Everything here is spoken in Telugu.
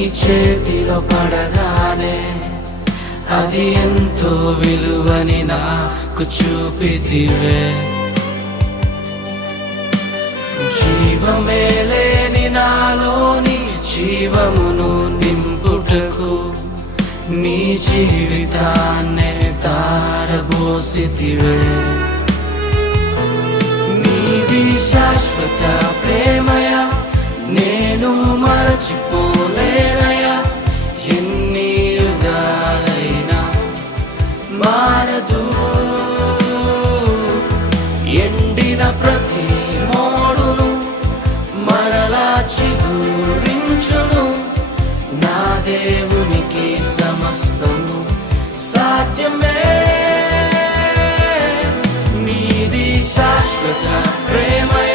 చేతిలో పడగానే అది ఎంతో విలువని నాకు చూపితివే. జీవమే లేని నాలోని జీవమును నింపుటకు నీ జీవితాన్నే తారబోసితివే. నీది శాశ్వత ప్రేమయ నేను మరచిపోలేనయా. ఎన్ని యుగాలైనా మారదు. ఎండిన ప్రతి మోడును మరలా చిగురించును. నా దేవునికి సమస్తము సాధ్యమే. నీది శాశ్వత ప్రేమ